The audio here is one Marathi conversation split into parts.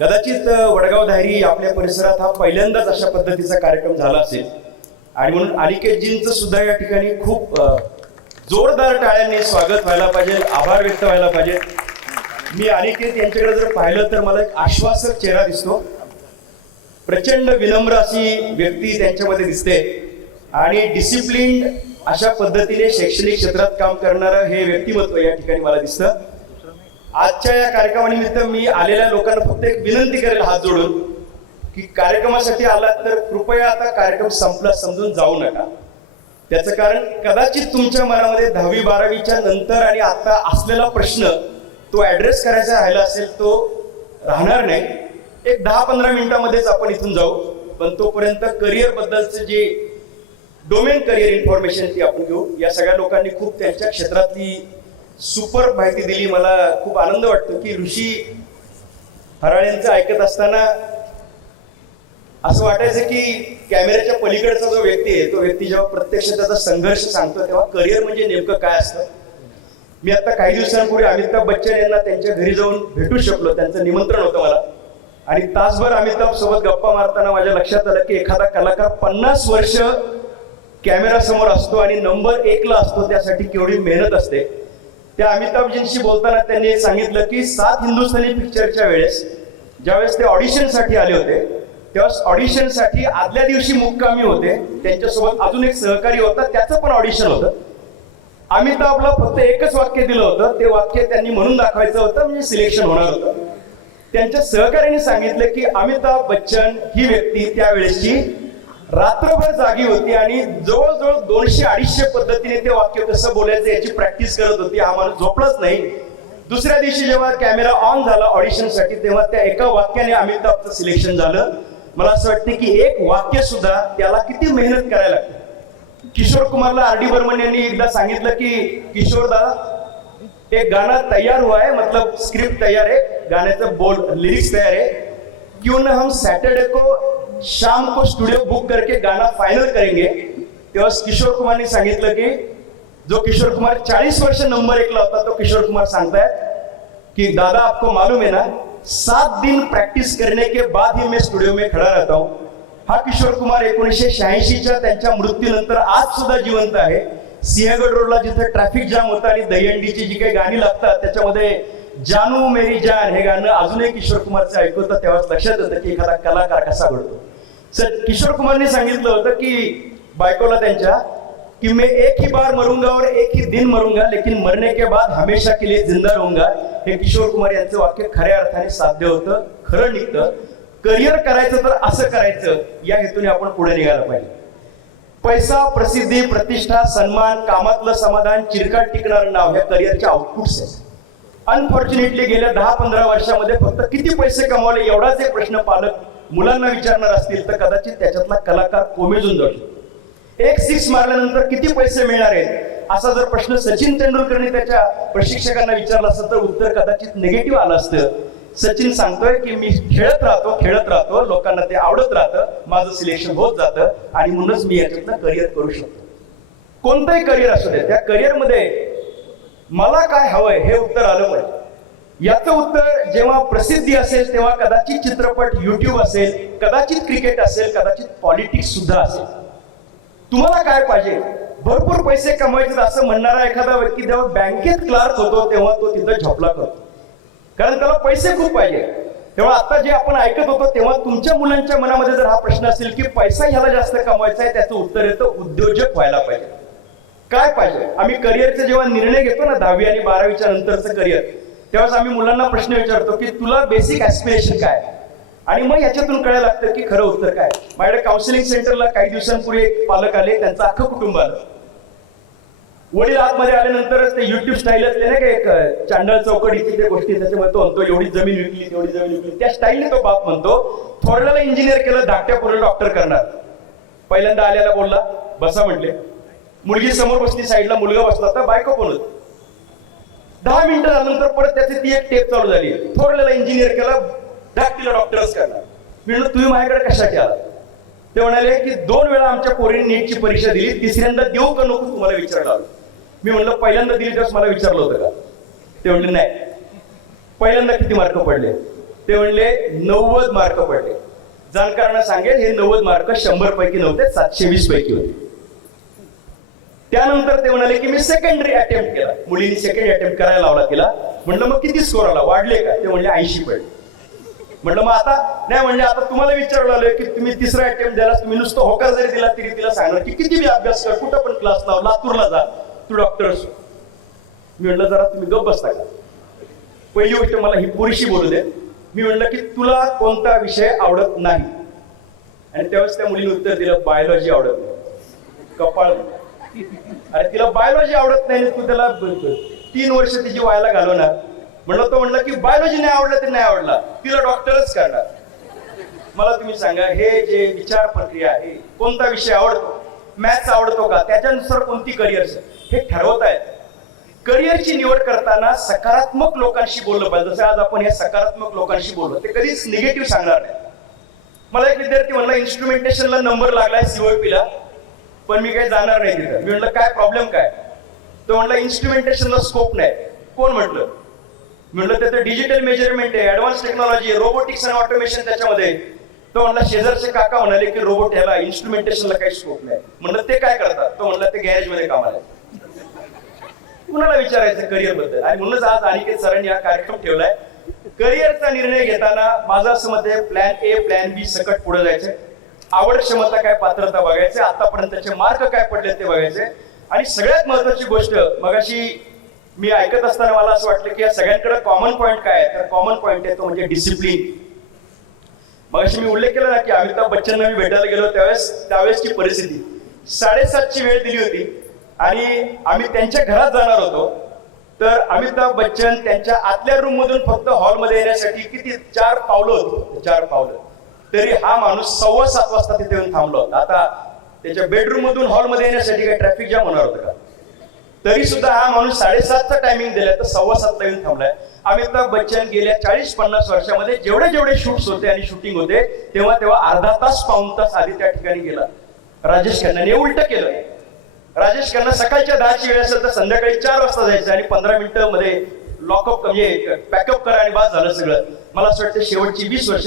कदाचित वडगाव धायरी आपल्या परिसरात हा पहिल्यांदाच अशा पद्धतीचा कार्यक्रम झाला असेल आणि म्हणून अनिकेतजींचं सुद्धा या ठिकाणी खूप जोरदार टाळ्यांनी स्वागत व्हायला पाहिजे, आभार व्यक्त व्हायला पाहिजे. मी अनिकेत यांच्याकडे जर पाहिलं तर मला एक आश्वासक चेहरा दिसतो. प्रचंड विनम्र अशी व्यक्ती त्यांच्यामध्ये दिसते आणि डिसिप्लिन अशा पद्धतीने शैक्षणिक क्षेत्रात काम करणारं हे व्यक्तिमत्व या ठिकाणी मला दिसतं. आजच्या या कार्यक्रमानिमित्त मी आलेल्या लोकांना फक्त एक विनंती करेल हात जोडून की कार्यक्रमासाठी आलात तर कृपया आता कार्यक्रम संपला समजून जाऊ नका. त्याचं कारण कदाचित तुमच्या मनामध्ये 10वी 12वीच्या नंतर आणि आता असलेला प्रश्न तो ऍड्रेस करायचा राहिला असेल तो राहणार नाही. एक 10-15 मिनिटांमध्येच आपण इथून जाऊ, पण तोपर्यंत करिअर बद्दलचं जे डोमेन करिअर इन्फॉर्मेशन ती आपण घेऊ. या सगळ्या लोकांनी खूप त्यांच्या क्षेत्रातली सुपर माहिती दिली. मला खूप आनंद वाटतो की ऋषी हराळेंचं ऐकत असताना असं वाटायचं की कॅमेऱ्याच्या पलीकडचा जो व्यक्ती आहे तो व्यक्ती जेव्हा प्रत्यक्ष त्याचा संघर्ष सांगतो तेव्हा करिअर म्हणजे नेमकं काय असतं. मी आता काही दिवसांपूर्वी अमिताभ बच्चन यांना त्यांच्या घरी जाऊन भेटू शकलो. त्यांचं निमंत्रण होतं मला आणि तासभर अमिताभ सोबत गप्पा मारताना माझ्या लक्षात आलं की एखादा कलाकार 50 वर्ष कॅमेरा समोर असतो आणि नंबर 1 ला असतो त्यासाठी केवढी मेहनत असते. त्या अमिताभजींशी बोलताना त्यांनी सांगितलं की 7 हिंदुस्थानी पिक्चरच्या वेळेस ज्यावेळेस ते ऑडिशनसाठी आले होते तेव्हा ऑडिशनसाठी आदल्या दिवशी मुक्कामी होते. त्यांच्यासोबत अजून एक सहकारी होता, त्याचं पण ऑडिशन होतं. अमिताभला फक्त एकच वाक्य दिलं होतं, ते वाक्य त्यांनी म्हणून दाखवायचं होतं म्हणजे सिलेक्शन होणार होतं. त्यांच्या सहकार्याने सांगितलं की अमिताभ बच्चन ही व्यक्ती त्यावेळेसची रात्रभर जागी होती आणि जवळजवळ 200-250 पद्धतीने ते वाक्य कसं बोलायचं याची प्रॅक्टिस करत होती. हा माणूस झोपलाच नाही. दुसऱ्या दिवशी जेव्हा कॅमेरा ऑन झाला ऑडिशनसाठी तेव्हा त्या एका वाक्याने अमिताभचं सिलेक्शन झालं. मला असं वाटतं की एक वाक्य सुद्धा त्याला किती मेहनत करायला लागते. किशोर कुमारला R.D. बर्मन यांनी एकदा सांगितलं की किशोर दादा एक गाना तैयार हुआ है, मतलब स्क्रिप्ट तैयार है, गाण्याचं बोल लिरिक्स तैयार है, क्यों ना हम सैटरडे को शाम को स्टूडियो बुक करके गाना फाइनल करेंगे. तेव्हा किशोर कुमारने सांगितलं की जो किशोर कुमार 40 वर्ष नंबर 1 ला होता तो किशोर कुमार सांगतायत कि दादा आपको मालूम है ना 7 दिन प्रैक्टिस करने के बाद ही मैं स्टुडियो में खड़ा रहता हूं. हा किशोर कुमार 1986च्या त्यांच्या मृत्यूनंतर आज सुद्धा जिवंत आहे. सिंहगड रोडला जिथे ट्रॅफिक जाम होता आणि दहीहंडीची जी काही गाणी लागतात त्याच्यामध्ये जानू मेरी जान हे गाणं अजूनही किशोर कुमारचं ऐकवतं तेव्हाच लक्षात येतं की एखादा कलाकार कसा घडतो. सर किशोर कुमारने सांगितलं होतं की बायकोला त्यांच्या कि मैं एक ही बार मरूंगा और एक ही दिन मरूंगा लेकिन मरने के बाद हमेशा के लिए जिंदा रहूंगा. हे किशोर कुमार यांचं वाक्य खऱ्या अर्थाने साध्य होतं, खरं निघतं. करिअर करायचं तर असं करायचं या हेतूने आपण पुढे निघायला पाहिजे. पैसा, प्रसिद्धी, प्रतिष्ठा, सन्मान, कामातलं समाधान, चिरकाट टिकणारं नाव ह्या करिअरचे आउटपुट्स आहेत. अनफॉर्च्युनेटली गेल्या 10-15 वर्षामध्ये फक्त किती पैसे कमावले एवढाच एक प्रश्न पालक मुलांना विचारणार असतील तर कदाचित त्याच्यातला कलाकार कोमेजून जाऊ शकतो. एक 6 मारल्यानंतर किती पैसे मिळणार आहेत असा जर प्रश्न सचिन तेंडुलकरने त्याच्या प्रशिक्षकांना विचारला असता तर उत्तर कदाचित निगेटिव्ह आलं असतं. सचिन सांगतोय की मी खेळत राहतो, लोकांना ते आवडत राहतं, माझं सिलेक्शन होत जातं आणि म्हणूनच मी याच्यातनं करिअर करू शकतो. कोणतंही करिअर असू दे त्या करिअरमध्ये मला काय हवंय हे उत्तर आलं पाहिजे. याचं उत्तर जेव्हा प्रसिद्धी असेल तेव्हा कदाचित चित्रपट, युट्यूब असेल, कदाचित क्रिकेट असेल, कदाचित पॉलिटिक्स सुद्धा असेल. तुम्हाला काय पाहिजे? भरपूर पैसे कमवायचे असं म्हणणारा एखादा व्यक्ती जेव्हा बँकेत क्लार्क होतो तेव्हा तो तिथं झोपला करतो कारण त्याला पैसे खूप पाहिजे. तेव्हा आता जे आपण ऐकत होतो तेव्हा तुमच्या मुलांच्या मनामध्ये जर हा प्रश्न असेल की पैसा ह्याला जास्त कमवायचा आहे त्याचं उत्तर येतं उद्योजक व्हायला पाहिजे. काय पाहिजे? आम्ही करिअरचे जेव्हा निर्णय घेतो ना 10वी आणि 12वीच्या नंतरचं करिअर तेव्हाच आम्ही मुलांना प्रश्न विचारतो की तुला बेसिक ऍस्पिरेशन काय आणि मग याच्यातून कळायला लागतं की खरं उत्तर काय. माझ्याकडे काउन्सिलिंग सेंटरला काही दिवसांपूर्वी एक पालक आले, त्यांचं अख्खं कुटुंब आलं. वडील आतमध्ये आल्यानंतरच ते युट्यूब स्टाईल असले ना का एक चांडळ चौकडीची ते गोष्टी त्याच्यामध्ये तो म्हणतो एवढी जमीन विकली तेवढी जमीन विकली त्या स्टाईलने तो बाप म्हणतो थोरल्याला इंजिनियर केलं, धाकट्या पोराला डॉक्टर करणार. पहिल्यांदा आल्याला बोलला बसा म्हटले, मुलगी समोर बसली साईडला, मुलगा बसला होता, बायको पण होती. 10 मिनिटं झाल्यानंतर परत त्याची ती एक टेप चालू झाली, थोरल्याला इंजिनियर केलं, धाकटीला डॉक्टरच करणार. मी म्हणलं तुम्ही माझ्याकडे कशासाठी आला? ते म्हणाले की 2 वेळा आमच्या पोरीने नीटची परीक्षा दिली, तिसऱ्यांदा देऊ का नको तुम्हाला विचारलं. मी म्हणलं पहिल्यांदा दिली तेव्हा मला विचारलं होतं का? ते म्हणले नाही. पहिल्यांदा किती मार्क पडले? ते म्हणले 90 मार्क पडले. जाणकारांना सांगेल हे 90 मार्क 100 पैकी नव्हते, 720 पैकी होते. त्यानंतर ते म्हणाले की मी सेकंडरी अटेम्प्ट केला, मुलींनी सेकंडरी अटेम्प्ट करायला लावला तिला. म्हणलं मग किती स्कोर आला, वाढले का? ते म्हणले 80 पडले. म्हटलं मग आता नाही, म्हणजे आता तुम्हाला विचारलं आलोय की तुम्ही तिसरा अटेम्प्ट द्यायला, तुम्ही नुसतं होकार जरी दिला तरी तिला सांगणार की किती बी अभ्यास कर, कुठं पण क्लास लाव, लातूरला जा, तू डॉक्टर असो. मी म्हणलं जरा तुम्ही गप्प बसता का? पहिली गोष्ट मला ही पुरेशी बोलू दे. मी म्हणलं की तुला कोणता विषय आवडत नाही? आणि त्यावेळेस त्या मुलीने उत्तर दिलं बायोलॉजी आवडत नाही. कपाळ. अरे तिला बायोलॉजी आवडत नाही, तू त्याला 3 वर्ष तिची व्हायला घालवणार. म्हणलं तो म्हणलं की बायोलॉजी नाही आवडलं तर नाही आवडला, तिला डॉक्टरच करणार. मला तुम्ही सांगा, हे जे विचार प्रक्रिया आहे, कोणता विषय आवडतो, मॅथ्स आवडतो का, त्याच्यानुसार कोणती करिअर हे ठरवतायत. करिअरची निवड करताना सकारात्मक लोकांशी बोललं पाहिजे. जसं आज आपण या सकारात्मक लोकांशी बोललो, ते कधीच निगेटिव्ह सांगणार नाही. मला एक विद्यार्थी म्हणला इन्स्ट्रुमेंटेशनला नंबर लागलाय COP ला, पण मी काही जाणार नाही तिथं. मी म्हणलं काय प्रॉब्लेम काय? तो म्हणला इन्स्ट्रुमेंटेशनला स्कोप नाही. कोण म्हटलं? म्हणलं त्याचं डिजिटल मेजरमेंट आहे, ऍडव्हान्स टेक्नॉलॉजी आहे, रोबोटिक्स आणि ऑटोमेशन त्याच्यामध्ये. तो म्हणला शेजारचे काका म्हणाले की रोबोट ह्याला इन्स्ट्रुमेंटेशनला काही स्कोप नाही. म्हणलं ते काय करतात? तो म्हणला ते गॅरेज मध्ये कामाला. कुणाला विचारायचं करिअर बद्दल? आणि म्हणूनच आज अनिकेत सरांनी हा कार्यक्रम ठेवलाय. करिअरचा निर्णय घेताना माझं असं मत आहे, प्लॅन A प्लॅन B सकट पुढे जायचं. आवड क्षमता काय, पात्रता बघायचे, आतापर्यंतचे मार्क काय पडले ते बघायचे. आणि सगळ्यात महत्वाची गोष्ट, मगाशी मी ऐकत असताना मला असं वाटलं की या सगळ्यांकडे कॉमन पॉईंट काय आहे, तर कॉमन पॉईंट आहे तो म्हणजे डिसिप्लिन. मगाशी मी उल्लेख केला ना की अमिताभ बच्चनना मी भेटायला गेलो त्यावेळेसची परिस्थिती 7:30ची वेळ दिली होती आणि आम्ही त्यांच्या घरात जाणार होतो. तर अमिताभ बच्चन त्यांच्या आतल्या रूम मधून फक्त हॉलमध्ये येण्यासाठी किती 4 पावलं होती, 4 पावलं. तरी हा माणूस 7:15 वाजता तिथे येऊन थांबलो होता. आता त्याच्या बेडरूम मधून हॉलमध्ये येण्यासाठी काही ट्रॅफिक जाम होणार होतं का? तरी सुद्धा हा माणूस 7:30चा टायमिंग दिलाय तर 7:15 येऊन थांबलाय. अमिताभ बच्चन गेल्या 40-50 वर्षामध्ये जेवढे शूट्स होते आणि शूटिंग होते तेव्हा अर्धा तास पाऊण तास आधी त्या ठिकाणी गेला. राजेश खन्नाने उलट केलं. राजेश खन्ना सकाळच्या 10ची वेळ असेल तर संध्याकाळी 4 वाजता जायचं आणि 15 मिनिटं मध्ये लॉकअप म्हणजे पॅकअप करा आणि बाद झालं सगळं. मला असं वाटतं शेवटची 20 वर्ष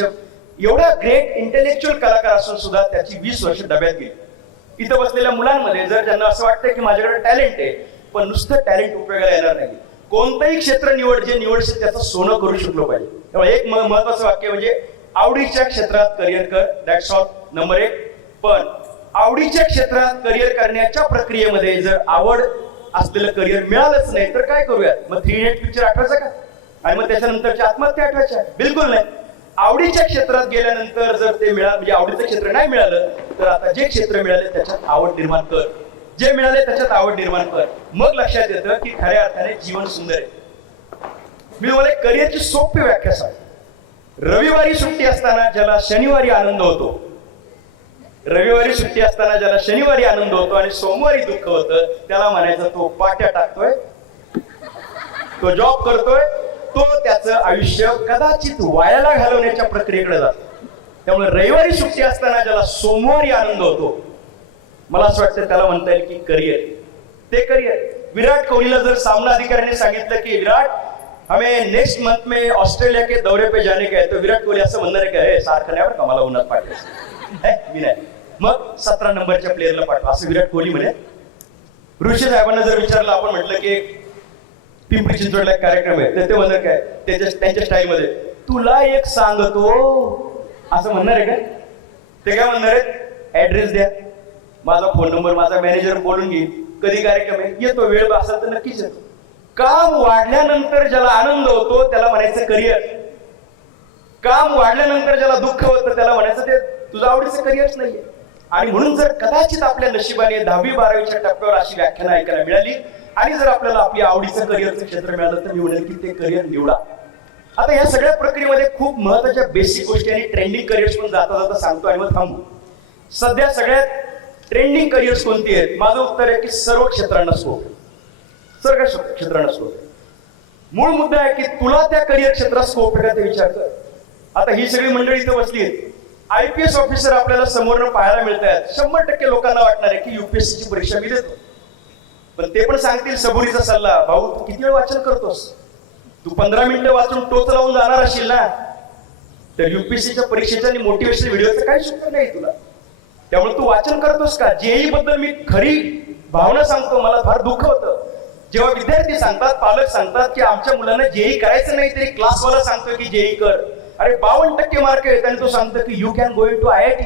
एवढा ग्रेट इंटेलेक्च्युअल कलाकार असून सुद्धा त्याची 20 वर्ष डब्यात गेली. इथं बसलेल्या मुलांमध्ये जर त्यांना असं वाटतं की माझ्याकडे टॅलेंट आहे, पण नुसतं टॅलेंट उपयोगाला येणार नाही. कोणतंही क्षेत्र निवड, जे निवडशील त्याचं सोनं करू शकलो पाहिजे. त्यामुळे एक महत्वाचं वाक्य म्हणजे आवडीच्या क्षेत्रात करिअर कर, दॅट्स ऑल, नंबर 1. पण आवडीच्या क्षेत्रात करिअर करण्याच्या प्रक्रियेमध्ये जर आवड असलेलं करिअर मिळालंच नाही तर काय करूयात? मग 3 इडियट पिक्चर आठवायचा का? आणि मग त्याच्यानंतरची आत्महत्या आठवायच्या? बिलकुल नाही. आवडीच्या क्षेत्रात गेल्यानंतर जर ते म्हणजे आवडीचं क्षेत्र नाही मिळालं तर आता जे क्षेत्र मिळाले त्याच्यात आवड निर्माण कर, जे मिळाले त्याच्यात आवड निर्माण कर. मग लक्षात येतं की खऱ्या अर्थाने जीवन सुंदर आहे. मी मला करिअरची सोपी व्याख्या सांग. रविवारी सुट्टी असताना ज्याला शनिवारी आनंद होतो, रविवारी सुट्टी असताना ज्याला शनिवारी आनंद होतो आणि सोमवारी दुःख होतं, त्याला म्हणायचं तो पाट्या टाकतोय, तो जॉब करतोय, तो त्याचं आयुष्य कदाचित वायाला घालवण्याच्या प्रक्रियेकडे जातो. त्यामुळे रविवारी सुट्टी असताना ज्याला सोमवारी आनंद होतो, मला असं वाटतं त्याला म्हणता येईल की करिअर, ते करिअर. विराट कोहलीला जर सामना अधिकाऱ्याने सांगितलं की विराट हमें नेक्स्ट मंथ में ऑस्ट्रेलिया के दौरे पे जाने का है, तो विराट कोहली असं म्हणणार आहे का हे सारखं नाही बरं का मला उन्हात पाठवायचं, मी नाही, मग 17 नंबरच्या प्लेअरला पाठवा असं विराट कोहली म्हणे. ऋषी साहेबांना जर विचारलं, आपण म्हटलं की पिंपरी चिंचवडला एक कार्यक्रम आहे, तर ते म्हणणार काय त्यांच्या स्टाईलमध्ये, तुला एक सांगतो असं म्हणणार आहे का? ते काय म्हणणार आहेत, ऍड्रेस द्या, माझा फोन नंबर, माझा मॅनेजर बोलून घेईल, कधी कार्यक्रम आहे, येतो, वेळ असेल तर नक्कीच येतो. काम वाढल्यानंतर ज्याला आनंद होतो त्याला म्हणायचं करिअर. काम वाढल्यानंतर ज्याला दुःख होतं त्याला म्हणायचं ते तुझं आवडीचं करिअरच नाहीये. आणि म्हणून जर कदाचित आपल्या नशिबाने 10वी-12वीच्या टप्प्यावर अशी व्याख्यानं ऐकायला मिळाली आणि जर आपल्याला आपल्या आवडीचं करिअरचं क्षेत्र मिळालं तर मी म्हणेन की ते करिअर निवडा. आता या सगळ्या प्रक्रियेमध्ये खूप महत्वाच्या बेसिक गोष्टी आणि ट्रेंडिंग करिअर्स पण जाता जाता सांगतो आणि मग थांबू. सध्या सगळ्यात ट्रेंडिंग करिअर्स कोणती आहेत? माझं उत्तर आहे की सर्व क्षेत्रांना स्कोप, सर्व क्षेत्रांना स्कोप. मूळ मुद्दा आहे की तुला त्या करिअर क्षेत्रात स्कोप आहे का ते विचार कर. आता ही सगळी मंडळी इथं बसली आहेत, IPS ऑफिसर आपल्याला समोरनं पाहायला मिळत आहेत. 100% लोकांना वाटणार आहे की UPSC ची परीक्षा मी देतो, पण ते पण सांगतील सबुरीचा सल्ला, भाऊ तू किती वेळ वाचन करतोस, तू 15 मिनिटं वाचून टोच लावून जाणार असेल ना, तर युपीएससीच्या परीक्षेच्या आणि मोटिवेशनल व्हिडिओचं काही सुद्धा नाही तुला. त्यामुळे तू वाचन करतोस का? जेई बद्दल मी खरी भावना सांगतो, मला फार दुःख होतं जेव्हा विद्यार्थी सांगतात, पालक सांगतात की आमच्या मुलांना जेई करायचं नाही, तरी क्लासवाला सांगतो की जेई कर. अरे 52% मार्क आहेत आणि तो सांगतो की you can go into IIT.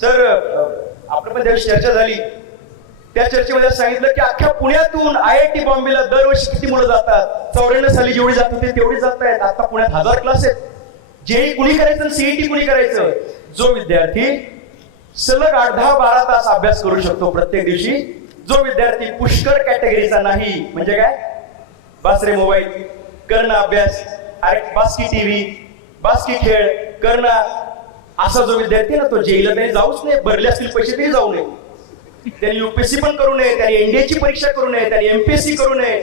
Sir आपल्या पण त्यावेळी चर्चा झाली, त्या चर्चेमध्ये सांगितलं की अख्ख्या पुण्यातून IIT बॉम्बेला दरवर्षी किती मुलं जातात? 94 साली जेवढी जात होते तेवढी जात आहेत. आता पुण्यात 1000 क्लास आहेत. जेई कुणी करायचं, CET कुणी करायचं? जो विद्यार्थी सलग 8-10-12 तास अभ्यास करू शकतो प्रत्येक दिवशी, जो विद्यार्थी पुष्कर कॅटेगरीचा नाही, म्हणजे काय, बास रे मोबाईल, करणं अभ्यास, अरे बास की टीव्ही, बास की खेळ, करणं, असा जो विद्यार्थी ना, तो जेईला त्याने जाऊच नाही. भरले असतील पैसे तरी जाऊ नये. त्यांनी UPSC पण करू नये, त्यांनी NDA ची परीक्षा करू नये, त्यांनी MPSC करू नये,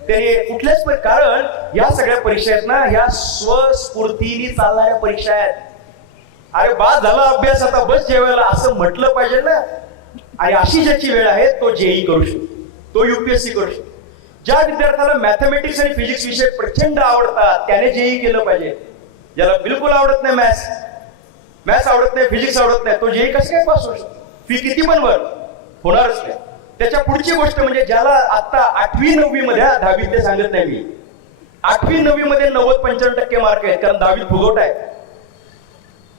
त्याने कुठल्याच कारण या सगळ्या परीक्षा आहेत ना, ह्या स्वस्फूर्तीने चालणाऱ्या परीक्षा आहेत. अरे बाद झाला अभ्यास, आता बस जेवायला, असं म्हटलं पाहिजे ना. आणि अशी ज्याची वेळ आहे तो जेई करू शकतो, तो UPSC करू शकतो. ज्या विद्यार्थ्याला मॅथमॅटिक्स आणि फिजिक्स विषय प्रचंड आवडतात त्याने जेई केलं पाहिजे. ज्याला बिलकुल आवडत नाही मॅथ्स आवडत नाही, फिजिक्स आवडत नाही, तो जेई कसं काय पास होऊ शकतो? फी किती पण भर, होणारच नाही. त्याच्या पुढची गोष्ट म्हणजे ज्याला आता 8वी-9वी मध्ये, 10वीत ते सांगत नाही मी, 8वी-9वी मध्ये 90-95% मार्क आहेत, कारण 10वीत फुगवट आहे.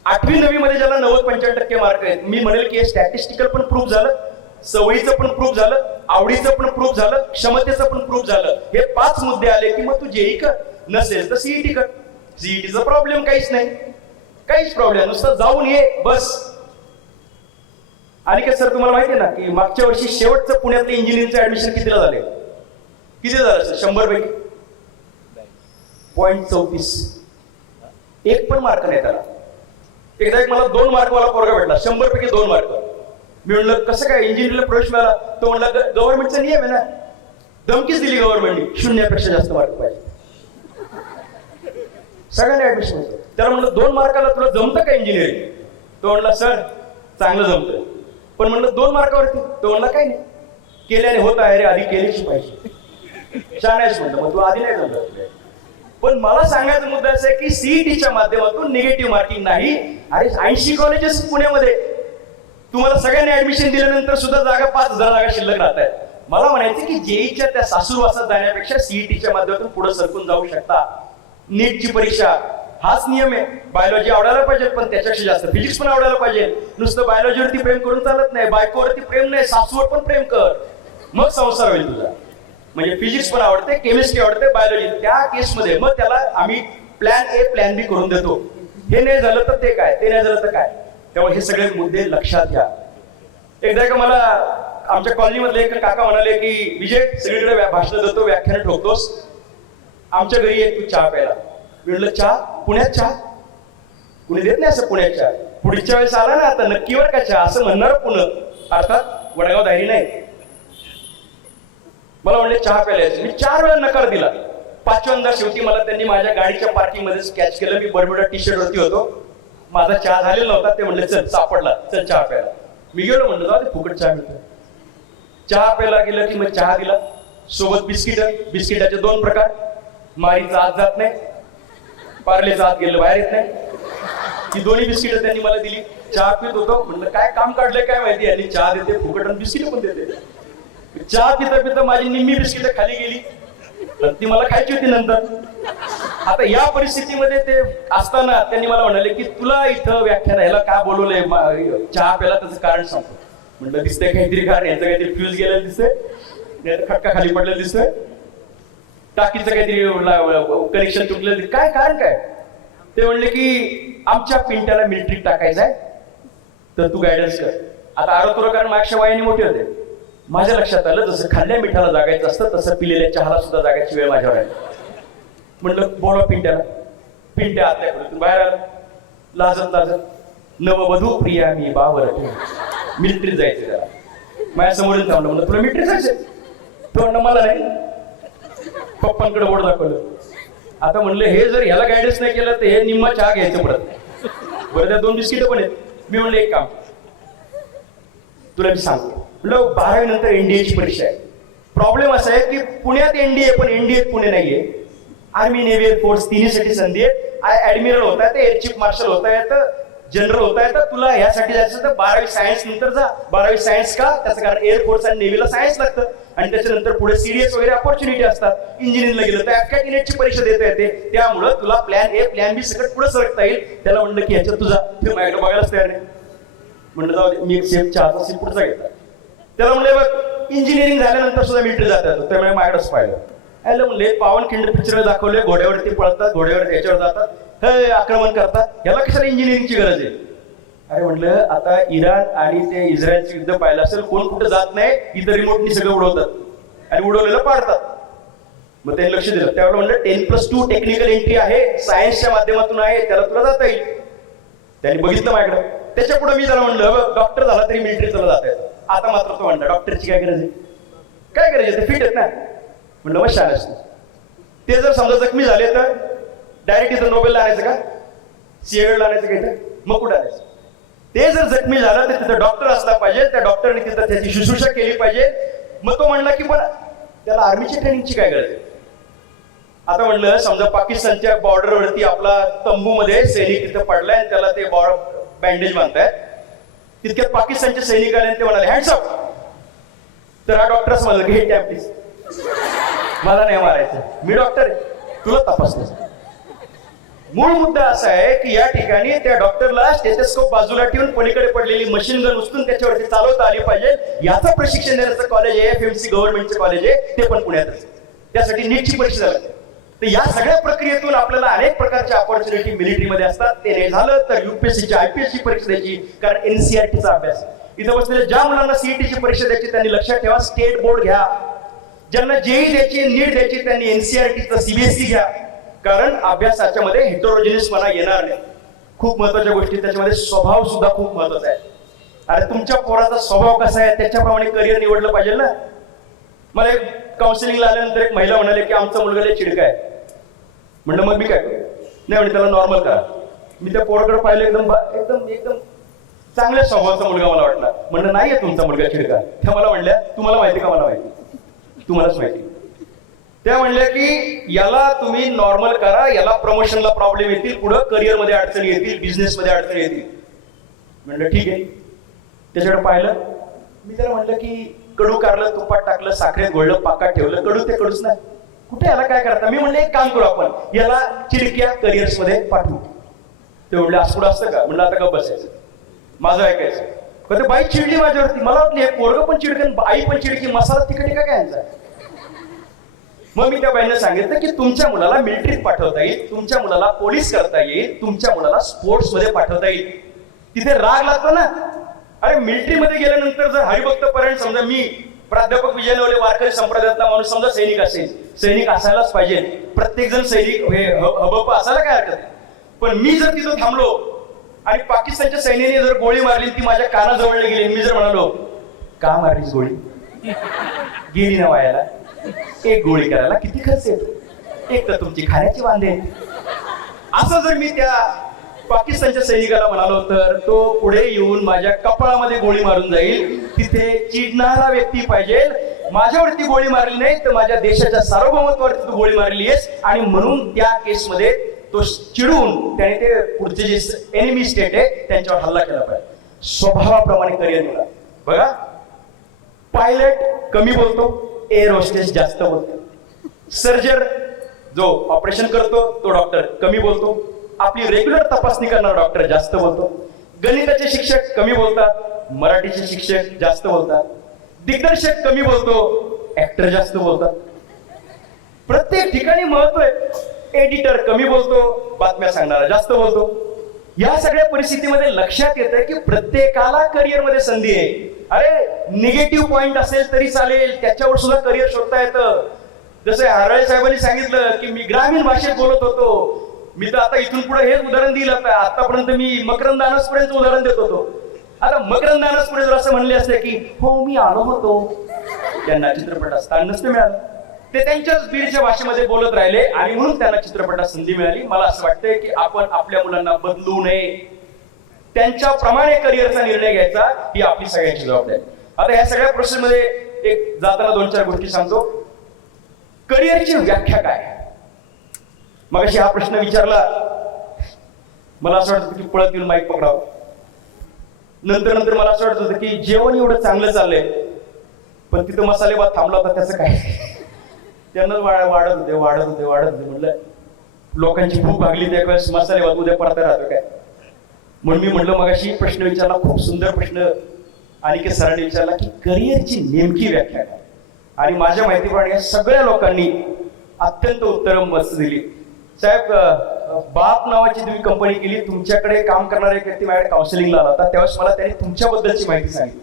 8वी-9वी मध्ये ज्याला 90-95% मार्क आहेत, मी म्हणेल की स्टॅटिस्टिकल पण प्रूफ झालं, सवयीचं पण प्रूफ झालं, आवडीचं पण प्रूफ झालं, क्षमतेचं पण प्रूफ झालं. हे 5 मुद्दे आले की मग तू जेई कर, नसेल तर CET कर. CETचा प्रॉब्लेम काहीच नाही, काहीच प्रॉब्लेम, नुसतं जाऊन ये बस. आणि काय सर, तुम्हाला माहिती आहे ना की मागच्या वर्षी शेवटचं पुण्यातलं इंजिनिअरिंगचं ऍडमिशन कितीला झाले? किती झालं सर? 100 पैकी 0.34, एक पण मार्क नाही त्याला. एकदा एक मला 2 मार्क वाला पोरगा भेटला, 100 पैकी 2 मार्क. मी म्हणलं कसं काय इंजिनिअरिंगला प्रवेश मिळाला? तो म्हणला गव्हर्नमेंटचा नियम आहे ना. धमकीच दिली गव्हर्नमेंटने, 0पेक्षा जास्त मार्क पाहिजे सगळ्यांना ऍडमिशन. त्याला म्हणलं 2 मार्काला तुला जमतं का इंजिनिअरिंग? तो म्हणला सर चांगलं जमतं, पण म्हणलं 2 मार्कावरती. तो म्हणला काही नाही, केल्याने होत आहे रे, आधी केलीच पाहिजे. छान आहेस म्हणलं, मग तू आधी नाही जमलं. पण मला सांगायचा मुद्दा असा आहे की CETच्या माध्यमातून निगेटिव्ह मार्किंग नाही. अरे 80 कॉलेजेस पुण्यामध्ये, तुम्हाला सगळ्यांनी ऍडमिशन दिल्यानंतर सुद्धा जागा 5000 जागा शिल्लक राहत आहेत. मला म्हणायचं की जेईच्या त्या सासूरवासात जाण्यापेक्षा CETच्या माध्यमातून पुढे सरकून जाऊ शकता. नीटची परीक्षा हाच नियम आहे, बायोलॉजी आवडायला पाहिजे, पण त्याच्यापेक्षा जास्त फिजिक्स पण आवडायला पाहिजे. नुसतं बायोलॉजीवरती प्रेम करून चालत नाही, बायकोवरती प्रेम नाही, सासूवर पण प्रेम कर, मग संसार होईल तुझा. म्हणजे फिजिक्स पण आवडते, केमिस्ट्री आवडते, बायोलॉजी, त्या केसमध्ये मग त्याला आम्ही प्लॅन A प्लॅन B करून देतो. हे नाही झालं तर ते काय, ते नाही झालं तर काय. त्यामुळे हे सगळे मुद्दे लक्षात घ्या. एकदा का मला आमच्या कॉलनीमधले एक काका म्हणाले की विजय सगळीकडे भाषण देतो, व्याख्यान ठोकतोस, आमच्या घरी एक तू चहा प्यायला. मी म्हटलं चहा? पुण्यात चहा कुणी देत नाही असं पुण्यात चहा. पुढच्या वेळेस आला ना आता नक्कीवर का चहा असं म्हणणार पुणे, अर्थात वडगाव दायरी नाही. मला म्हणले चहा प्यायला. मी 4 वेळा नकार दिला. 5व्यांदा शेवटी मला त्यांनी माझ्या गाडीच्या पार्किंग मध्ये कॅच केलं. मी बरमुडा टी-शर्ट वरती होतो, माझा चहा झालेला नव्हता. ते म्हणले चल सापडला, चल चहा प्यायला. मी गेलो, म्हणलं जाऊ दे फुकट चहा मिळतो. चहा प्यायला गेलं की मग चहा दिला, सोबत बिस्किट. बिस्किटाचे 2 प्रकार, मारीचा आत जात नाही, पार्लेचं आत गेलं बाहेर येत नाही. ही दोन्ही बिस्किट त्यांनी मला दिली. चहा पित होतो, म्हणलं काय काम काढलंय काय माहिती, आणि चहा देते फुकट आणि बिस्किट पण देते. चहा पिता पिता माझी निम्मी बिस्किट खाली गेली, ती मला खायची होती नंतर. आता या परिस्थितीमध्ये ते असताना त्यांनी मला म्हणाले की तुला इथं व्याख्यान ह्याला काय बोलवलंय, चहा प्यायला त्याचं कारण सांगतो. म्हणलं दिसतंय काहीतरी कारण, यांचं काहीतरी फ्यूज गेलेलं दिसतंय, नाही खटका खाली पडलेला दिसतोय, टाकीचं काहीतरी कनेक्शन तुटलेलं, काय कारण काय? ते म्हणले की आमच्या पिंट्याला मिलिटरीत टाकायचं आहे, तर तू गायडन्स कर. आता आरोतुरा कारण माझ्या वयाने मोठे होते. माझ्या लक्षात आलं जसं खाल्ल्या मिठाला जागायचं असतं तसं पिलेल्या चहाला सुद्धा जागायची वेळ माझ्यावर आली. म्हटलं बोलवा पिंट्याला. पिंट्या आत्याकडून बाहेर आला, लाजत लाजत, नववधू प्रिया मी बावर मिलिटरीत जायचं त्याला. माझ्या समोरून थांबलं, म्हणलं तुला मिलिटरी जायचं? तो म्हणलं मला नाही. पप्पांकडे बोट दाखवलं. आता म्हणलं हे जर ह्याला गायडन्स नाही केलं तर हे निम्मा चहा घ्यायचं पडत. बरं त्या 2 बिस्किट पण आहेत. मी म्हणलं एक काम तुला मी सांगतो, म्हणलं 12वी नंतर NDA ची परीक्षा आहे. प्रॉब्लेम असा आहे की पुण्यात NDA पण NDA पुणे नाहीये. आर्मी नेव्ही एअरफोर्स तिन्हीसाठी संधी आहे. ऍडमिरल होता येतं, एअर चीफ मार्शल होता येतं, जनरल होता येतं. तुला यासाठी जायचं तर 12वी सायन्स नंतर जा. 12वी सायन्स का? त्याचं कारण एअरफोर्स आणि नेव्हीला सायन्स लागतं आणि त्याच्यानंतर पुढे सीडीएस वगैरे अपॉर्च्युनिटी असतात. इंजिनिअरिंगला गेलं तर अॅफकॅट नेटची परीक्षा देता येते. त्यामुळं तुला प्लॅन ए प्लॅन बी सगळं पुढे सरकता येईल. त्याला म्हणलं की ह्याच्यात तुझा माझ्याकडे बघायलाच तयार नाही. म्हणलं जाऊ दे, मी एक सेफ चहाचा सीप पुढचा घेतला. त्याला म्हणलं बघ इंजिनिअरिंग झाल्यानंतर सुद्धा मिलिटरी जातात. त्यामुळे माझ्याकडेच पाहिलं. आयला म्हणले पावनखिंड पिक्चर दाखवले, घोड्यावरती पळतात, घोड्यावर याच्यावर जातात, हे आक्रमण करतात, याला कशाला इंजिनिअरिंगची गरज आहे? अरे म्हटलं आता इराण आणि ते इस्रायलचे युद्ध पाहिलं असेल, कोण कुठं जात नाही, इथं रिमोटनी सगळं उडवतात आणि उडवलेलं पाडतात. मग त्यांनी लक्ष दिलं. त्यावेळेला म्हणलं 10+2 टेक्निकल एंट्री आहे, सायन्सच्या माध्यमातून आहे, त्याला तुला जाता येईल. त्यांनी बघितलं माझ्याकडे. त्याच्या पुढे मी त्याला म्हणलं डॉक्टर झाला तरी मिलिटरी तुला जाता येतं. आता मात्र तो म्हणला डॉक्टरची काय गरज आहे, काय गरज आहे, ते फिट आहेत ना. म्हणलं मग शाळा असते. ते जर समजा जखमी झाले तर डायरेक्ट इथं नोबेलला आणायचं का, सिएगडला आणायचं का इथं, मग कुठं आणायचं? ते जर जखमी झालं तर तिथं डॉक्टर असला पाहिजे, त्या डॉक्टरने तिथं त्याची शुश्रूषा केली पाहिजे. मग तो म्हणला की पण त्याला आर्मीची ट्रेनिंगची काय गरज आहे? आता म्हणलं समजा पाकिस्तानच्या बॉर्डरवरती आपला तंबूमध्ये सैनिक तिथं पडलाय आणि त्याला ते बँडेज बांधतायत. तितक्यात पाकिस्तानचे सैनिक आले आणि ते म्हणाले हँड्स अप. तर हा डॉक्टरच म्हणलं की हे टॅम प्लीज, मला नाही मारायचं, मी डॉक्टर आहे, तुला तपासलं. मूळ मुद्दा असा आहे की या ठिकाणी त्या डॉक्टरला स्टेथोस्कोप बाजूला ठेवून पलीकडे पडलेली मशीन गन उचलून त्याच्यावरती चालवता आली पाहिजे. याचं प्रशिक्षण देण्याचं कॉलेज AFMC गव्हर्नमेंटचं कॉलेज आहे, ते पण पुण्यातच. त्यासाठी नीटची परीक्षा झाली. तर या सगळ्या प्रक्रियेतून आपल्याला अनेक प्रकारच्या अपॉर्च्युनिटी मिलिटरीमध्ये असतात. ते नाही झालं तर UPSCची IPSCची परीक्षा द्यायची, कारण NCERTचा अभ्यास. इथं बसलेल्या ज्या मुलांना CETची परीक्षा द्यायची त्यांनी लक्षात ठेवा, स्टेट बोर्ड घ्या. ज्यांना JEE द्यायची, नीट द्यायची त्यांनी NCERTचा CBSE घ्या, कारण अभ्यासाच्या मध्ये हेटरोजिनियसपणा येणार नाही. खूप महत्वाच्या गोष्टी त्याच्यामध्ये, स्वभाव सुद्धा खूप महत्वाचा आहे. अरे तुमच्या पोराचा स्वभाव कसा आहे त्याच्याप्रमाणे करिअर निवडलं पाहिजे ना. मला एक काउन्सिलिंगला आल्यानंतर एक महिला म्हणाले की आमचा मुलगा लय चिडका आहे. म्हणलं मग मी काय करू? नाही म्हणजे त्याला नॉर्मल करा. मी त्या पोराकडे पाहिलं, एकदम एकदम एकदम चांगल्या स्वभावाचा मुलगा मला वाटला. म्हणलं नाहीये तुमचा मुलगा चिडका. त्या मला म्हणल्या तुम्हाला माहिती का? मला माहिती, तुम्हालाच माहिती. त्या म्हणल्या की याला तुम्ही नॉर्मल करा, याला प्रमोशनला प्रॉब्लेम येतील, पुढे करिअर मध्ये अडचणी येतील, बिझनेस मध्ये अडचणी येतील. म्हणलं ठीक आहे. त्याच्याकडे पाहिलं. मी त्याला म्हणलं की कडू कारलं, तुपात टाकलं, साखरेत घोळलं, पाकात ठेवलं, कडू ते कडूच नाही, कुठे याला काय करता? मी म्हणलं एक काम करू, आपण याला चिडक्या करिअर्स मध्ये पाठवू. ते म्हणले असं पुढं असतं का? म्हणलं आता गप्प बसायचं, माझं ऐकायचं. कधी बाई चिडली माझ्यावरती. मला वाटलं हे पोरगं पण चिडकन, आई पण चिडकी, मसाला तिकडे काय यांचा. मग मी त्या बाईंना सांगितलं की तुमच्या मुलाला मिलिटरीत पाठवता येईल, तुमच्या मुलाला पोलीस करता येईल, तुमच्या मुलाला स्पोर्ट्स मध्ये पाठवता येईल. तिथे राग लागतो ना. अरे मिलिटरीमध्ये गेल्यानंतर जर हरिभक्त पर्यंत, समजा मी प्राध्यापक विजय नवले वारकरी संप्रदायातला माणूस समजा सैनिक असेल, सैनिक असायलाच पाहिजे, प्रत्येक जण सैनिक हबप असायला काय हरकत. पण मी जर तिथं थांबलो आणि पाकिस्तानच्या सैन्याने जर गोळी मारली, ती माझ्या कानाजवळ गेली, मी जर म्हणालो का मारलीस गोळी, गेली ना वायाला, एक गोळी करायला किती खर्च येतो, एक तर तुमची खाण्याची वांदे, असं जर मी त्या पाकिस्तानच्या सैनिकाला म्हणालो तर तो पुढे येऊन माझ्या कपाळामध्ये गोळी मारून जाईल. तिथे चिडणारा व्यक्ती पाहिजे. माझ्यावरती गोळी मारली नाही तर माझ्या देशाच्या सार्वभौमत्वावरती तू गोळी मारली आहेस, आणि म्हणून त्या केसमध्ये तो चिडून त्याने ते पुढचे जे एनिमी स्टेट आहे त्यांच्यावर हल्ला केला पाहिजे. स्वभावाप्रमाणे करिअर निवडा. बघा, पायलट कमी बोलतो, एअर होस्टेस जास्त बोलतो, सर्जन जो ऑपरेशन करतो तो डॉक्टर कमी बोलतो, आपली रेग्युलर तपासणी करणारा डॉक्टर जास्त बोलतो, गणिताचे शिक्षक कमी बोलतात, मराठीचे शिक्षक जास्त बोलतात, दिग्दर्शक कमी बोलतो, ऍक्टर जास्त बोलतात. प्रत्येक ठिकाणी महत्व आहे. एडिटर कमी बोलतो, बातम्या सांगणारा जास्त बोलतो. या सगळ्या परिस्थितीमध्ये लक्षात येतं की प्रत्येकाला करिअर मध्ये संधी आहे. अरे निगेटिव्ह पॉइंट असेल तरी चालेल, त्याच्यावर सुद्धा करिअर शोधता येतं. जसं हरळे साहेबांनी सांगितलं की मी ग्रामीण भाषेत बोलत होतो, मी तर आता इथून पुढे हेच उदाहरण दिलं. आतापर्यंत मी मकरंद अनासपुरेचं उदाहरण देत होतो. आता मकरंद अनासपुरे जर असं म्हणले असते की हो मी आलो होतो, त्यांना चित्रपटात स्थान नसतं मिळालं. ते त्यांच्याच बीडच्या भाषेमध्ये बोलत राहिले आणि म्हणून त्यांना चित्रपटात संधी मिळाली. मला असं वाटतंय की आपण आपल्या मुलांना बदलू नये, त्यांच्याप्रमाणे करिअरचा निर्णय घ्यायचा, ही आपली सगळ्यांची जबाबदारी. आता ह्या सगळ्या प्रोसेस मध्ये एक जाताना 2-4 गोष्टी सांगतो. करिअरची व्याख्या काय? मगाशी हा प्रश्न विचारला, मला असं वाटतं की पळत येऊन माईक पकडावं. नंतर मला असं वाटत होतं की जेवण एवढं चांगलं चाललंय, पण तिथं मसाले भात थांबला होता त्याचं काय. त्यांना वाढत होते म्हटलं लोकांची भूक भागली त्यावेळेस मसाले भात उद्या परत राहतो काय. म्हणून मी म्हटलं मगाशी प्रश्न विचारला, खूप सुंदर प्रश्न अनिकेत सरांनी विचारला की करिअरची नेमकी व्याख्या काय. आणि माझ्या माहितीप्रमाणे सगळ्या लोकांनी अत्यंत उत्तम मस्त दिली. साहेब, बाप नावाची तुम्ही कंपनी केली, तुमच्याकडे काम करणारे एक व्यक्ती माझ्याकडे काउन्सिलिंगला आला होता, त्यावेळेस मला त्यांनी तुमच्याबद्दलची माहिती सांगितली.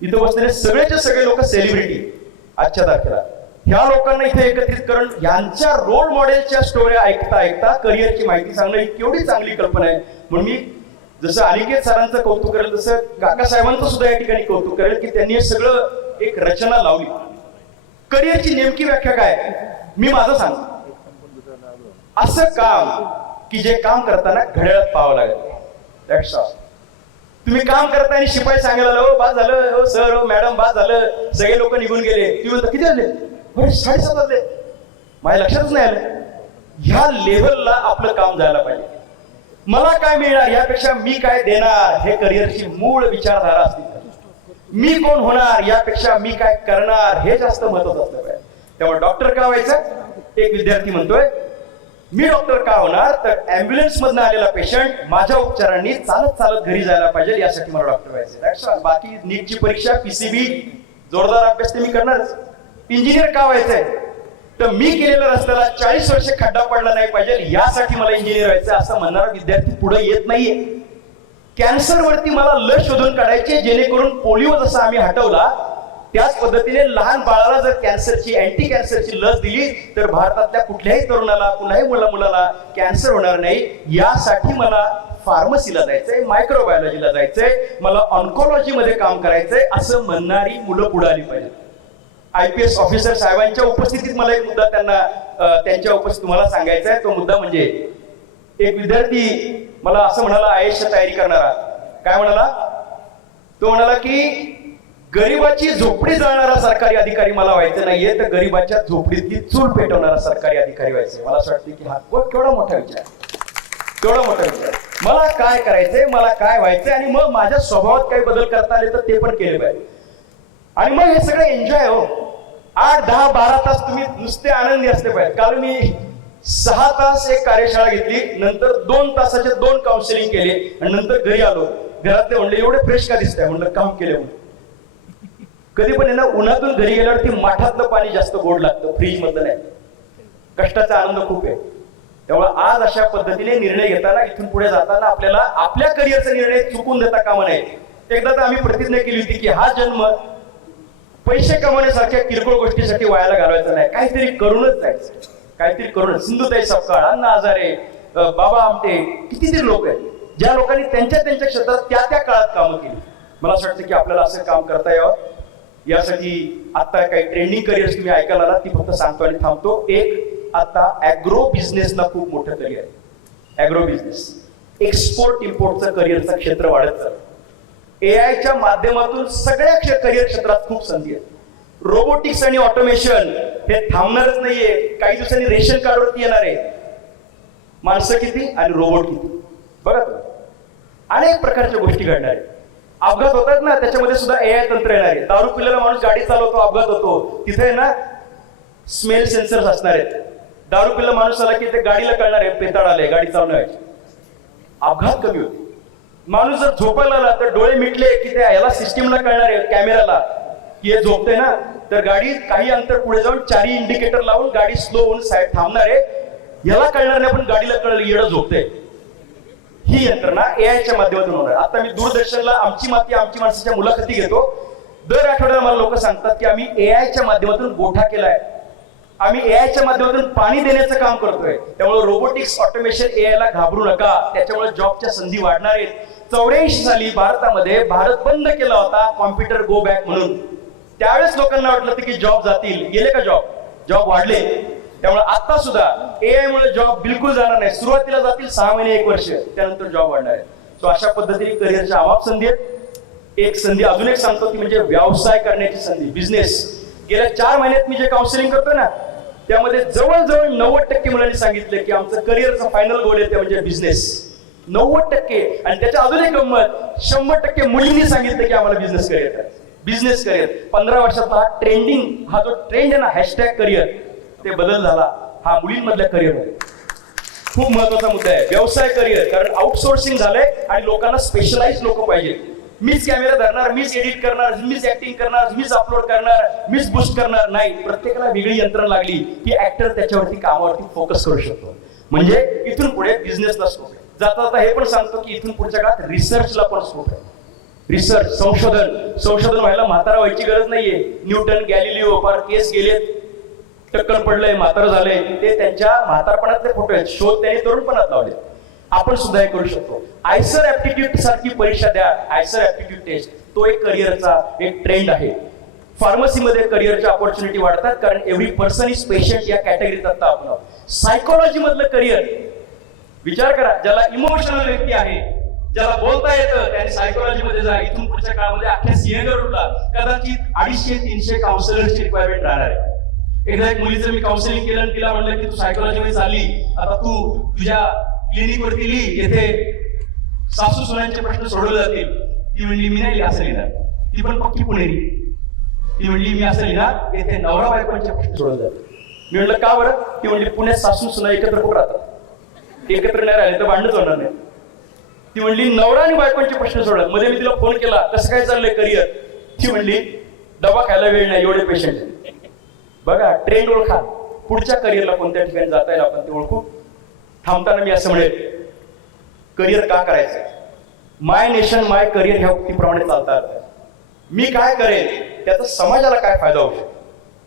इथं बसलेले सगळेचे सगळे लोक सेलिब्रिटी आजच्या तारखेला. ह्या लोकांना इथे एकत्रित करून यांच्या रोल मॉडेलच्या स्टोऱ्या ऐकता करिअरची माहिती सांगणं ही केवढी चांगली कल्पना आहे. म्हणून मी जसं अनिकेत सरांचं कौतुक करेल तसं काकासाहेबांचं सुद्धा या ठिकाणी कौतुक करेल की त्यांनी हे सगळं एक रचना लावली. करिअरची नेमकी व्याख्या काय, मी माझं सांगतो. असं काम की जे काम करताना घड्याळात पाहावं लागेल. तुम्ही काम करता आणि शिपाई सांगायला हो बाद झालं, हो सर, हो मॅडम, बाद झालं, सगळे लोक निघून गेले. तुम्ही म्हणता किती झाले, 7:30 वाजले, माझ्या लक्षातच नाही आलं. ह्या लेव्हलला आपलं काम जायला पाहिजे. मला काय मिळणार यापेक्षा मी काय देणार हे करिअरची मूळ विचारधारा असते. मी कोण होणार यापेक्षा मी काय करणार हे जास्त महत्वाचं असतं पाहिजे. त्यामुळे डॉक्टर का व्हायचं, एक विद्यार्थी म्हणतोय मी डॉक्टर का होणार, तर ऍम्ब्युलन्स मधनं आलेला पेशंट माझ्या उपचारांनी चालत घरी जायला पाहिजे यासाठी मला डॉक्टर व्हायचं. बाकी नीटची परीक्षा, पीसीबी, जोरदार अभ्यास ते मी करणारच. इंजिनियर का व्हायचंय, तर मी केलेल्या रस्त्याला 40 वर्ष खड्डा पडला नाही पाहिजे यासाठी मला इंजिनियर व्हायचं असं म्हणणारा विद्यार्थी पुढे येत नाहीये. कॅन्सर वरती मला लस शोधून काढायची, जेणेकरून पोलिओ जसा आम्ही हटवला त्याच पद्धतीने लहान बाळाला जर कॅन्सरची, अँटी कॅन्सरची लस दिली तर भारतातल्या कुठल्याही तरुणाला, कुठल्याही मुलाला कॅन्सर होणार नाही. यासाठी मला फार्मसीला जायचंय, मायक्रोबायोलॉजीला जायचंय, मला ऑन्कोलॉजी मध्ये काम करायचंय असं म्हणणारी मुलं पुढे आली पाहिजे. IPS ऑफिसर साहेबांच्या उपस्थितीत मला एक मुद्दा त्यांच्या उपस्थितीत तुम्हाला सांगायचा आहे. तो मुद्दा म्हणजे एक विद्यार्थी मला असं म्हणाला, IASची तयारी करणारा, काय म्हणाला, तो म्हणाला की गरीबाची झोपडी जाळणारा सरकारी अधिकारी मला व्हायचं नाहीये, तर गरीबाच्या झोपडीतली चूल पेटवणारा सरकारी अधिकारी व्हायचंय. मला असं वाटतं की हा केवढा मोठा विचार, केवढा मोठा विचार. मला काय करायचंय, मला काय व्हायचंय, आणि मग माझ्या स्वभावात काही बदल करता आले तर ते पण केले पाहिजे. आणि मग हे सगळं एन्जॉय हो. 8, 10, 12 तास तुम्ही नुसते आनंदी असले पाहिजे. काल मी 6 तास एक कार्यशाळा घेतली, नंतर 2 तासाचे 2 काउन्सिलिंग केले, आणि नंतर घरी आलो. घरातले म्हणले एवढे फ्रेश का दिसतंय, म्हणलं काम केले म्हणून. कधी पण ना उन्हातून घरी गेल्यावरती माठातलं पाणी जास्त गोड लागतं, फ्रीज मधलं नाही. कष्टाचा आनंद खूप आहे. त्यामुळे आज अशा पद्धतीने निर्णय घेताना, इथून पुढे जाताना आपल्याला आपल्या करिअरचा निर्णय चुकून देता कामा नये. एकदा तर आम्ही प्रतिज्ञा केली होती की हा जन्म पैसे कमवण्यासारख्या किरकोळ गोष्टीसाठी वायाला घालवायचा नाही, काहीतरी करूनच जायचं, काहीतरी करून. सिंधुताई सपकाळ, अण्णा हजारे, बाबा आमटे, कितीतरी लोक आहेत ज्या लोकांनी त्यांच्या क्षेत्रात त्या काळात कामं केली. मला असं वाटतं की आपल्याला असं काम करता यावं. यासाठी आता काही ट्रेंडिंग करिअर्स तुम्ही ऐकायला आला, ती फक्त सांगतो आणि थांबतो. एक, आता ऍग्रो बिझनेसला खूप मोठं करिअर आहे. ऍग्रो बिझनेस, एक्सपोर्ट इम्पोर्टचं करिअरचं क्षेत्र वाढत चाललं. AI माध्यमातून सगळ्या करिअर क्षेत्रात खूप संधी आहे. रोबोटिक्स आणि ऑटोमेशन हे थांबणारच नाहीये. काही दिवसांनी रेशन कार्डवरती येणार आहे. माणसं किती आणि रोबोट किती, बघा अनेक प्रकारच्या गोष्टी घडणार आहेत. अपघात होतात ना, त्याच्यामध्ये सुद्धा AI तंत्र येणार आहे. दारू पिलेला माणूस गाडी चालवतो, अपघात होतो, तिथे ना स्मेल सेन्सर्स असणार आहेत. दारू पिलेला माणूस आला की ते गाडीला कळणार आहे पेताळ आले, गाडी चालवायची, अपघात कमी होते. माणूस जर झोपायला आला तर डोळे मिटले की ते याला सिस्टीमला कळणार आहे, कॅमेराला, की हे झोपते ना, तर गाडी काही अंतर पुढे जाऊन 4 इंडिकेटर लावून गाडी स्लो होऊन साईड थांबणार आहे. याला कळणार नाही पण गाडीला कळलं येडं झोपते. ही यंत्रणा AI माध्यमातून होणार. आता मी दूरदर्शनला आमची माती आमची माणसाच्या मुलाखती घेतो. दर आठवड्याला मला लोक सांगतात की आम्ही AI माध्यमातून गोठा केलाय, आम्ही AI माध्यमातून पाणी देण्याचं काम करतोय. त्यामुळे रोबोटिक्स, ऑटोमेशन, AI ला घाबरू नका, त्याच्यामुळे जॉबच्या संधी वाढणार आहेत. 84 साली भारतामध्ये भारत बंद केला होता कॉम्प्युटर गो बॅक म्हणून. त्यावेळेस लोकांना वाटलं की जॉब जातील, गेले का जॉब वाढले. त्यामुळे आता सुद्धा AI मुळे जॉब बिलकुल जाणार नाही. सुरुवातीला जातील 6 महिने 1 वर्ष, त्यानंतर जॉब वाढणार आहे. सो अशा पद्धतीने करिअरच्या अमाप संधी आहेत. एक संधी अजून एक सांगतो ती म्हणजे व्यवसाय करण्याची संधी, बिझनेस. गेल्या 4 महिन्यात मी जे काउन्सिलिंग करतो ना, त्यामध्ये जवळजवळ 90% मुलांनी सांगितलं की आमचं करिअरचा फायनल गोल आहे ते म्हणजे बिझनेस. 90%. आणि त्याच्या अजून एक गंमत, 100% मुलींनी सांगितलं की आम्हाला बिझनेस करिअर करायचं. बिझनेस करिअर 15 वर्षातला हा ट्रेंडिंग, हा जो ट्रेंड आहे ना हॅशटॅग करिअर, ते बदल झाला हा मुलींमधल्या करिअरमध्ये. खूप महत्वाचा मुद्दा आहे व्यवसाय करिअर. कारण आउटसोर्सिंग झालंय आणि लोकांना स्पेशलाइज लोक पाहिजे. मीच कॅमेरा धरणार, मीच एडिट करणार, मीच ऍक्टिंग करणार, मीच अपलोड करणार, मीच बूस्ट करणार, नाही. प्रत्येकाला वेगळी यंत्रणा लागली की ऍक्टर त्याच्यावरती कामावरती फोकस करू शकतो. म्हणजे इथून पुढे बिझनेसला स्कोप आहे. जाता जाता हे पण सांगतो की इथून पुढच्या काळात रिसर्चला पण स्कोप आहे. रिसर्च, संशोधन व्हायला म्हातारा व्हायची गरज नाहीये. न्यूटन, गॅलिलिओ फार केस गेलेत, टक्कल पडलंय, म्हातारं झालंय, ते त्यांच्या म्हातारपणातले फोटो आहेत. शोध त्यांनी तरुणपणात लावले. आपण सुद्धा हे करू शकतो. आयसर ऍप्टिट्यूड सारखी परीक्षा द्या. आयसर ऍप्टिट्यूड टेस्ट तो एक करिअरचा एक ट्रेंड आहे. फार्मसीमध्ये करिअरच्या ऑपॉर्च्युनिटी वाढतात कारण एव्हरी पर्सन इज पेशंट या कॅटेगरीत आता आपण. सायकोलॉजी मधलं करिअर विचार करा. ज्याला इमोशनल व्यक्ती आहे, ज्याला बोलता येतं, त्याने सायकोलॉजी मध्ये जा. इथून पुढच्या काळामध्ये अख्ख्या सिंहगडला कदाचित 250-300 काउन्सिलर्सची रिक्वायरमेंट राहणार आहे. एकदा एक मुलीचं मी काउन्सिलिंग केलं आणि तिला म्हणलं की तू सायकोलॉजी मध्ये चालली, आता तू तुझ्या क्लिनिक वरती लिही, येथे सासू सुनांचे प्रश्न सोडवले जातील. ती म्हणली मी नाही असं लिहिणार. ती पण पक्की पुणेरी. ती म्हणली मी असं लिहिणार, येथे नवरा बायकोंचे प्रश्न सोडवले जातील. मी म्हणलं का बरं? ती म्हणली पुण्यात सासू सुना एकत्र कुठं राहतात, एकत्र नाही राहिले तर भांडणच होणार नाही. ती म्हणली नवरा आणि बायकोंचे प्रश्न सोडत. मध्ये मी तिला फोन केला, कसं काय चाललंय करिअर? ती म्हणली डबा खायला वेळ नाही, एवढे पेशंट. बघा, ट्रेंड ओळखा. पुढच्या करिअरला कोणत्या ठिकाणी जाता येईल आपण ते ओळखू. थांबताना मी असं म्हणेल, करिअर का करायचं? माय नेशन माय करिअर ह्या उक्तीप्रमाणे चालता आलं. मी काय करेन त्याचा समाजाला काय फायदा होऊ शकेल,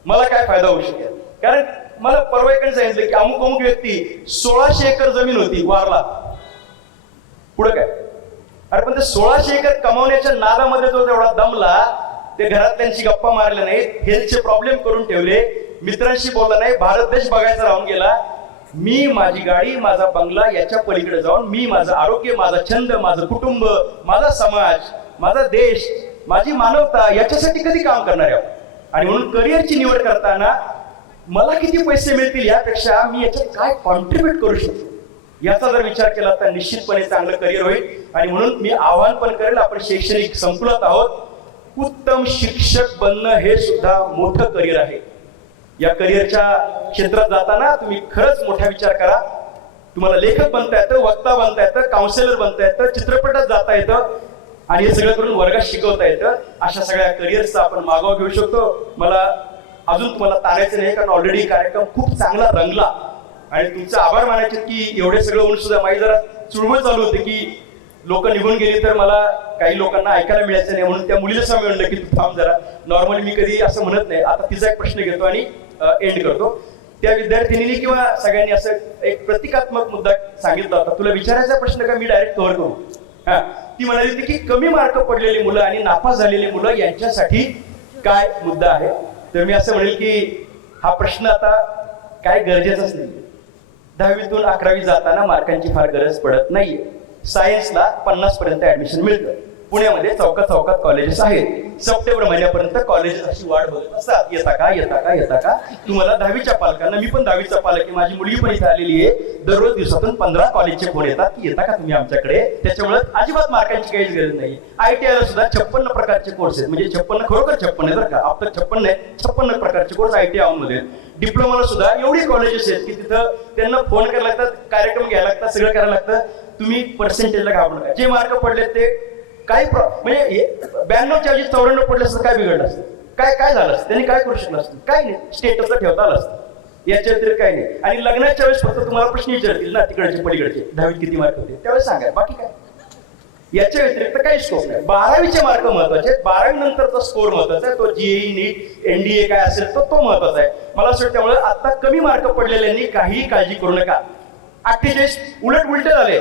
मला काय फायदा होऊ शकेल. कारण मला परवा एकाने सांगितलं की अमुक व्यक्ती 1600 एकर जमीन होती वारला. पुढे काय? अरे पण ते 1600 एकर कमावण्याच्या नादामध्ये जो तेवढा दमला, ते घरातल्यांशी गप्पा मारल्या नाहीत, हेल्थचे प्रॉब्लेम करून ठेवले, मित्रांशी बोलला नाही, भारत देश बघायचा राहून गेला. मी माझी गाडी, माझा बंगला याच्या पलीकडे जाऊन मी माझं आरोग्य, माझा छंद, माझं कुटुंब, माझा समाज, माझा देश, माझी मानवता याच्यासाठी कधी काम करणार आहे. आणि म्हणून करिअरची निवड करताना मला किती पैसे मिळतील यापेक्षा मी याच्यात काय कॉन्ट्रीब्युट करू शकतो याचा जर विचार केला तर निश्चितपणे चांगलं करिअर होईल. आणि म्हणून मी आवाहन पण करेल, आपण शैक्षणिक संकुलात आहोत, उत्तम शिक्षक बनणं हे सुद्धा मोठं करिअर आहे. या करिअरच्या क्षेत्रात जाताना तुम्ही खरंच मोठा विचार करा. तुम्हाला लेखक बनता येतं, वक्ता बनता येतं, काउन्सिलर बनता येतं, चित्रपटात जाता येतं आणि हे सगळं करून वर्गात शिकवता येतं. अशा सगळ्या करिअर्सचा आपण मागोवा घेऊ शकतो. मला अजून तुम्हाला तारायचं नाही कारण ऑलरेडी कार्यक्रम खूप चांगला रंगला आणि तुमचा आभार मानायचे की एवढे सगळं होऊन सुद्धा माझी जरा चुळबुळ चालू होते की लोक निघून गेली तर मला काही लोकांना ऐकायला मिळायचं नाही. म्हणून त्या मुलीला सांग म्हणलं की तू थांब जरा. नॉर्मली मी कधी असं म्हणत नाही. आता तिचा एक प्रश्न घेतो आणि एंड करतो. त्या विद्यार्थिनीने किंवा सगळ्यांनी असं एक प्रतिकात्मक मुद्दा सांगितला होता, तुला विचारायचा प्रश्न का मी डायरेक्ट कव्हर करू? हा, ती म्हणाली होती की कमी मार्क पडलेली मुलं आणि नापास झालेली मुलं यांच्यासाठी काय मुद्दा आहे. तर मी असं म्हणेल की हा प्रश्न आता काय गरजेचाच नाही. 10वीतून 11वी जाताना मार्कांची फार गरज पडत नाहीये. सायन्सला 50 पर्यंत ऍडमिशन मिळतं. पुण्यामध्ये चौकात कॉलेजेस आहेत. सप्टेंबर महिन्यापर्यंत कॉलेजेस अशी वाढ बघत असतात, येता का. तुम्हाला 10वीच्या पालकांना, मी पण 10वीचा पालक आहे, माझी मुलगी पण इथे आलेली आहे, दररोज दिवसातून 15 कॉलेजचे फोन येतात की येता का तुम्ही आमच्याकडे. त्याच्यामुळे अजिबात मार्कांची काहीच गरज नाही. ITI ला सुद्धा 56 प्रकारचे कोर्स आहेत. म्हणजे 56 खरोखर 56 आहे बरं का, आपलं 56 नाही, 56 प्रकारचे कोर्स ITI मध्ये. डिप्लोमाला सुद्धा एवढी कॉलेजेस आहेत की तिथं त्यांना फोन करायला लागतात, कार्यक्रम घ्यायला लागतात, सगळं करायला लागतं. तुम्ही पर्सेंटेजला घाबरू नका. जे मार्क पडले ते काही म्हणजे 92च्या ऐवजी 94 पडले असतं काय बिघडलं असतं, काय झालं असतं, त्यांनी काय करू शकलं असतं? काय नाही, स्टेटसला ठेवता आलं असतं. याच्या व्यतिरिक्त काही नाही. आणि लग्नाच्या वेळेस फक्त तुम्हाला प्रश्न विचारतील ना, तिकडचे पलीकडचे 10वीत किती मार्क होते त्यावेळेस सांगा, बाकी काय. याच्या व्यतिरिक्त काही स्कोप नाही. 12वीचे मार्क महत्वाचे आहेत, 12वी नंतरचा स्कोर महत्वाचा आहे. तो GEE, नीट, NDA काय असेल तो महत्वाचा आहे. मला असं वाटतं त्यामुळे आता कमी मार्क पडलेल्यांनी काहीही काळजी करू नका. 48 उलट झाले.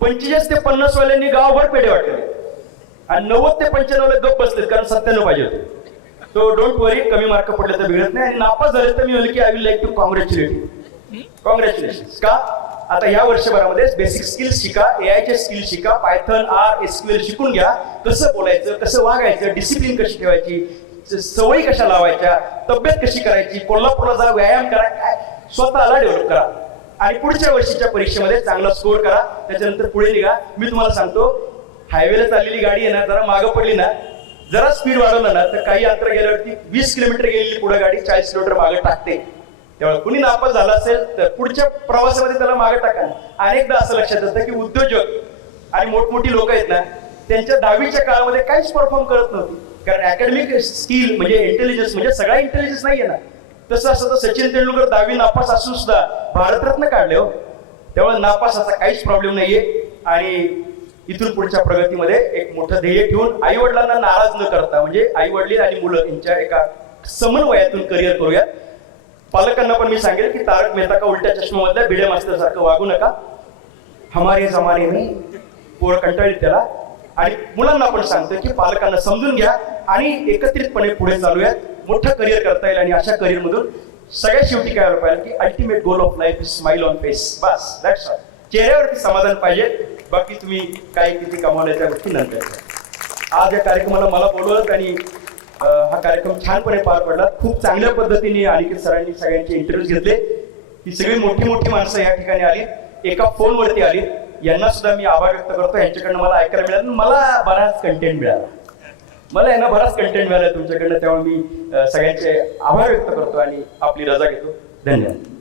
45 ते 50 वाल्यांनी गावभर पेढे वाटले आणि 90 ते 95 गप बसलेत कारण 97 पाहिजे होते. तो डोंट वरी, कमी मार्क पडले तर बिघडत नाही. आणि नापास झाले तर मी म्हणलं की I will like to congratulation. का? आता या वर्षभरामध्ये बेसिक स्किल्स शिका, AI चे स्किल्स शिका, पायथन, R, SQL शिकून घ्या. कसं बोलायचं, कसं वागायचं, डिसिप्लिन कशी ठेवायची, सवयी कशा लावायच्या, तब्येत कशी करायची, कोल्हापूरला जा, व्यायाम करा, काय स्वतःला डेव्हलप करा आणि पुढच्या वर्षीच्या परीक्षेमध्ये चांगला स्कोर करा. त्याच्यानंतर पुढे निघा. मी तुम्हाला सांगतो, हायवेला चाललेली गाडी आहे ना, जरा मागं पडली ना, जरा स्पीड वाढवलं ना, तर काही अंतर गेल्यावरती 20 किलोमीटर गेलेली पुढे गाडी 40 किलोमीटर मागे टाकते. त्यामुळे कुणी नापास झाला असेल तर पुढच्या प्रवासामध्ये त्याला मागे टाका. अनेकदा असं लक्षात येतं की उद्योजक आणि मोठमोठी लोक आहेत ना, त्यांच्या 10वीच्या काळामध्ये काहीच परफॉर्म करत नव्हती, कारण अकॅडमिक स्किल म्हणजे इंटेलिजन्स म्हणजे सगळा इंटेलिजन्स नाहीये ना. तसं असं तर सचिन तेंडुलकर 10वी नापास असून सुद्धा भारतरत्न काढले हो. त्यामुळे नापास असा काहीच प्रॉब्लेम नाहीये. आणि इथून पुढच्या प्रगतीमध्ये एक मोठं ध्येय ठेवून आई वडिलांना नाराज न करता, म्हणजे आई वडील आणि मुलं यांच्या एका समन्वयातून करिअर करूयात. पालकांना पण मी सांगेल की तारक मेहता का उलट्या चष्मा मधल्या भिडे मास्तर सारखं वागू नका. हमारे जमाने में पोरं कंटाळीत त्याला. आणि मुलांना पण सांगतोय की पालकांना समजून घ्या आणि एकत्रितपणे पुढे चालूयात. मोठं करिअर करता येईल आणि अशा करिअर मधून सगळ्यात शेवटी काय व्हायला पाहिजे की ultimate goal of life is smile on face. Bus, that's all. चेहऱ्यावरती समाधान पाहिजे, बाकी तुम्ही काय किती कमावण्याच्या गोष्टी नंतर. आज या कार्यक्रमाला मला बोलवलं आणि हा कार्यक्रम छानपणे पार पडला. खूप चांगल्या पद्धतीने अनिकेत सरांनी सगळ्यांचे इंटरव्ह्यूज घेतले. ही सगळी मोठी मोठी माणसं या ठिकाणी आली, एका फोनवरती आली. यांना सुद्धा मी आभार व्यक्त करतो. यांच्याकडनं मला ऐकायला मिळालं, मला बराच कंटेंट मिळाला. मला यांना बराच कंटेंट मिळाला तुमच्याकडनं. त्यामुळे मी सगळ्यांचे आभार व्यक्त करतो आणि आपली रजा घेतो. धन्यवाद.